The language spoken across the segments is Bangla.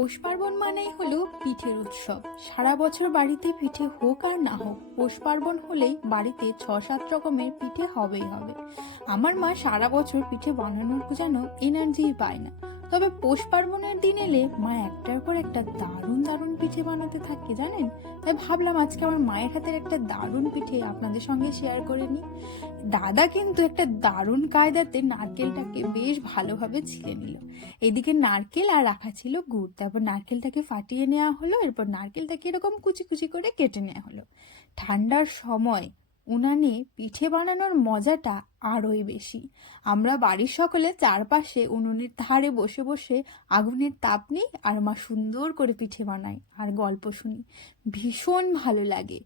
পৌষ পার্বণ মানেই হলো পিঠের উৎসব। সারা বছর বাড়িতে পিঠে হোক আর না হোক, পৌষ পার্বণ হলেই বাড়িতে ছ সাত রকমের পিঠে হবেই হবে। আমার মা সারা বছর পিঠে বানানোর যেন এনার্জি পায় না। তবে পৌষ পার্বণের দিন এলে মা একটার পর একটা দারুণ দারুণ পিঠে বানাতে থাকে, জানেন? তাই ভাবলাম আজকে আমার মায়ের হাতের একটা দারুণ পিঠে আপনাদের সঙ্গে শেয়ার করে নিই। দাদা কিন্তু একটা দারুণ কায়দাতে নারকেলটাকে বেশ ভালোভাবে ছিলে নিল। এদিকে নারকেল আর রাখা ছিল গুড়। তারপর নারকেলটাকে ফাটিয়ে নেওয়া হলো, এরপর নারকেলটাকে এরকম কুচি কুচি করে কেটে নেওয়া হলো। ঠান্ডার সময় উনানে পিঠে বানানোর মজাটা আরোই বেশি। আমরা বাড়ির সকলে চারপাশে উনুনের ধারে বসে বসে আগুনের তাপ নিই আর মা সুন্দর করে পিঠে বানায় আর গল্প শুনি। ভীষণ ভালো লাগে।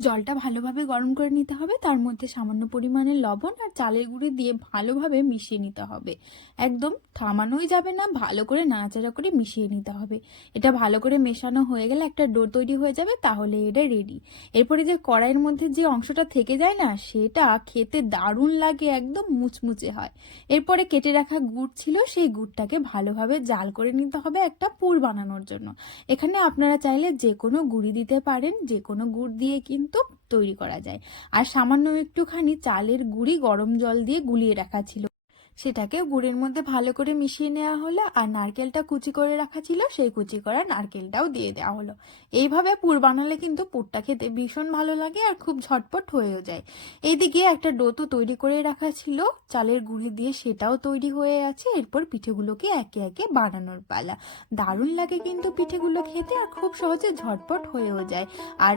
জলটা ভালোভাবে গরম করে নিতে হবে। তার মধ্যে সামান্য পরিমাণে লবণ আর চালের গুঁড়ি দিয়ে ভালোভাবে মিশিয়ে নিতে হবে। একদম থামানোই যাবে না, ভালো করে নাড়াচাড়া করে মিশিয়ে নিতে হবে। এটা ভালো করে মেশানো হয়ে গেলে একটা ডো তৈরি হয়ে যাবে, তাহলে এটা রেডি এরপরে যে কড়াইয়ের মধ্যে যে অংশটা থেকে যায় না, সেটা খেতে দারুণ লাগে, একদম মুচমুচে হয়। এরপরে কেটে রাখা গুড় ছিল, সেই গুড়টাকে ভালোভাবে জাল করে নিতে হবে একটা পুর বানানোর জন্য। এখানে আপনারা চাইলে যে কোনো গুড়ি দিতে পারেন যে কোনো গুড় দিয়ে কিন্তু তৈরি করা যায়। আর সামান্য একটুখানি চালের গুঁড়ি গরম জল দিয়ে গুলিয়ে রাখা ছিল। সেটাকে গুড়ের মধ্যে ভালো করে মিশিয়ে নেওয়া হলো আর নারকেলটা কুচি করে রাখা ছিল, সেই কুচি করা নারকেলটাও দিয়ে দেওয়া হলো। এইভাবে পুর বানালে কিন্তু পুরটা খেতে ভীষণ ভালো লাগে আর খুব ঝটপট হয়েও যায়। এইদিকে একটা ডো তো তৈরি করে রাখা ছিল, চালের গুঁড়ি দিয়ে সেটাও তৈরি হয়ে আছে, এরপর পিঠেগুলোকে একে একে বানানোর পালা। দারুণ লাগে কিন্তু পিঠেগুলো খেতে আর খুব সহজে ঝটপট হয়েও যায়। আর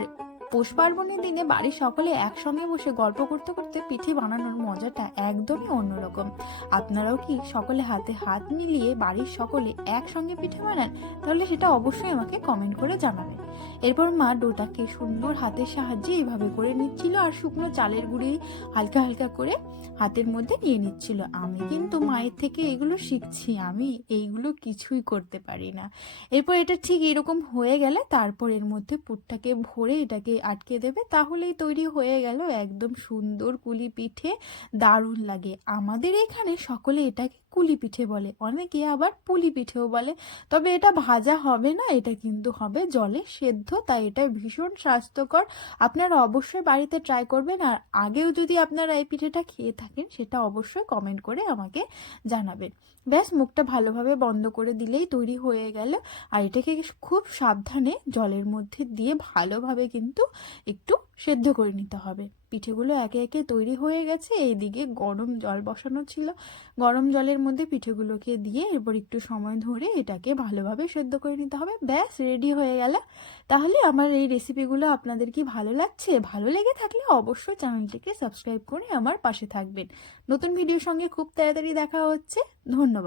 পৌষ পার্বণের দিনে বাড়ির সকলে একসঙ্গে বসে গল্প করতে করতে পিঠে বানানোর মজাটা একদমই অন্যরকম। আপনারাও কি সকলে হাতে হাত মিলিয়ে বাড়ির সকলে একসঙ্গে পিঠে বানান? তাহলে সেটা অবশ্যই আমাকে কমেন্ট করে জানাবেন। এরপর মা ডোটাকে সুন্দর হাতের সাহায্যে এইভাবে করে নিচ্ছিল আর শুকনো চালের গুঁড়ি হালকা হালকা করে হাতের মধ্যে নিয়ে নিচ্ছিল। আমি কিন্তু মায়ের থেকে এগুলো শিখছি, আমি এইগুলো কিছুই করতে পারি না। এরপর এটা ঠিক এরকম হয়ে গেলে তারপর এর মধ্যে পুরটাকে ভরে এটাকে আটকে দেবে, তাহলেই তৈরি হয়ে গেল একদম সুন্দর কুলি পিঠে দারুণ লাগে। আমাদের এখানে সকলে এটাকে কুলি পিঠে বলে, অনেকে আবার পুলি পিঠেও বলে। তবে এটা ভাজা হবে না, এটা কিন্তু হবে জলে সেদ্ধ, তাই এটা ভীষণ স্বাস্থ্যকর। আপনারা অবশ্যই বাড়িতে ট্রাই করবেন আর আগেও যদি আপনারা এই পিঠেটা খেয়ে থাকেন, সেটা অবশ্যই কমেন্ট করে আমাকে জানাবেন। ব্যাস, মুখটা ভালোভাবে বন্ধ করে দিলেই তৈরি হয়ে গেল। আর এটাকে খুব সাবধানে জলের মধ্যে দিয়ে ভালোভাবে কিন্তু একটু সেদ্ধ করে নিতে হবে। পিঠেগুলো একে একে তৈরি হয়ে গেছে। এইদিকে গরম জল বসানো ছিল। গরম জলের মধ্যে পিঠেগুলোকে দিয়ে এরপর একটু সময় ধরে এটাকে ভালোভাবে সেদ্ধ করে নিতে হবে। ব্যাস রেডি হয়ে গেল। তাহলে আমার এই রেসিপিগুলো আপনাদের কি ভালো লাগছে? ভালো লেগে থাকলে অবশ্যই চ্যানেলটিকে সাবস্ক্রাইব করে আমার পাশে থাকবেন। নতুন ভিডিওর সঙ্গে খুব তাড়াতাড়ি দেখা হচ্ছে। ধন্যবাদ।